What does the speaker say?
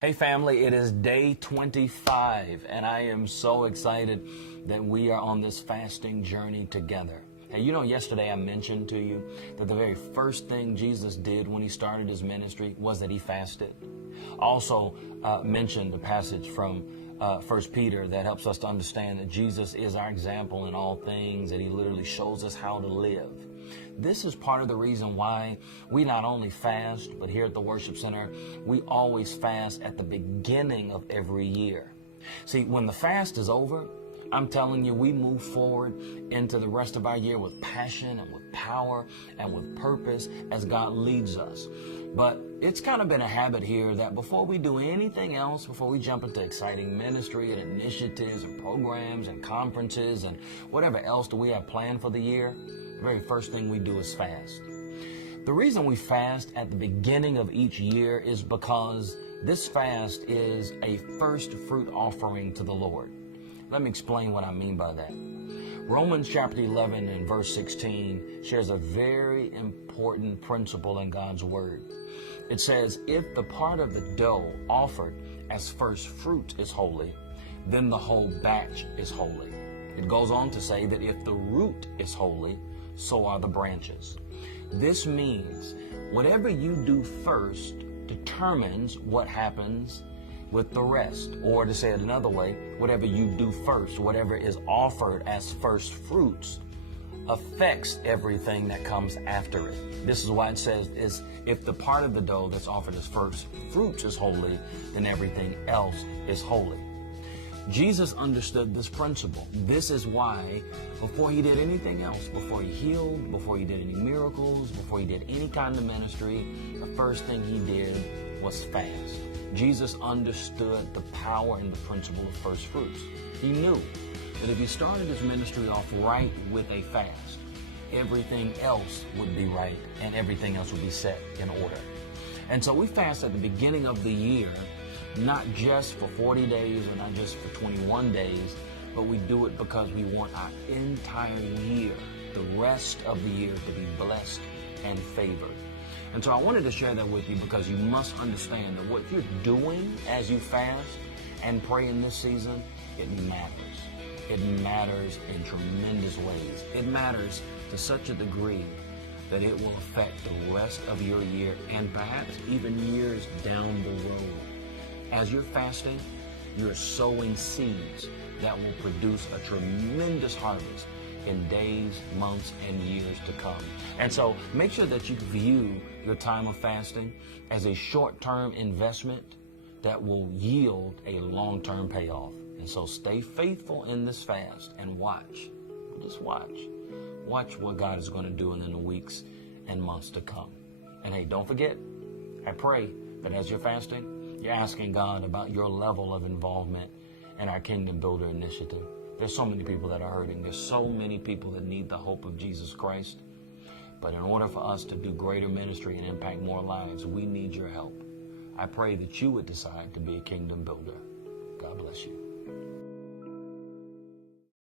Hey family, it is day 25 and I am so excited that we are on this fasting journey together. Hey, yesterday I mentioned to you that the very first thing Jesus did when he started his ministry was that he fasted. Also mentioned a passage from 1 Peter that helps us to understand that Jesus is our example in all things, that he literally shows us how to live. This is part of the reason why we not only fast, but here at the Worship Center, we always fast at the beginning of every year. See, when the fast is over, I'm telling you, we move forward into the rest of our year with passion and with power and with purpose as God leads us. But it's kind of been a habit here that before we do anything else, before we jump into exciting ministry and initiatives and programs and conferences and whatever else that we have planned for the year, the very first thing we do is fast. The reason we fast at the beginning of each year is because this fast is a first fruit offering to the Lord. Let me explain what I mean by that. Romans chapter 11 and verse 16 shares a very important principle in God's word. It says, if the part of the dough offered as first fruit is holy, then the whole batch is holy. It goes on to say that if the root is holy, so are the branches. This means whatever you do first determines what happens with the rest. Or to say it another way, whatever you do first, whatever is offered as first fruits, affects everything that comes after it. This is why it says is if the part of the dough that's offered as first fruits is holy, then everything else is holy. Jesus understood this principle. This is why before he did anything else, before he healed, before he did any miracles, before he did any kind of ministry, the first thing he did was fast. Jesus understood the power and the principle of first fruits. He knew that if he started his ministry off right with a fast, everything else would be right and everything else would be set in order. And so we fast at the beginning of the year, not just for 40 days or not just for 21 days, but we do it because we want our entire year, the rest of the year, to be blessed and favored. And so I wanted to share that with you because you must understand that what you're doing as you fast and pray in this season, it matters. It matters in tremendous ways. It matters to such a degree that it will affect the rest of your year and perhaps even years down the road. As you're fasting, you're sowing seeds that will produce a tremendous harvest in days, months, and years to come. And so make sure that you view your time of fasting as a short-term investment that will yield a long-term payoff. And so stay faithful in this fast and watch. Just watch. Watch what God is going to do in the weeks and months to come. And hey, don't forget, I pray that as you're fasting, you're asking God about your level of involvement in our Kingdom Builder initiative. There's so many people that are hurting. There's so many people that need the hope of Jesus Christ. But in order for us to do greater ministry and impact more lives, we need your help. I pray that you would decide to be a kingdom builder. God bless you.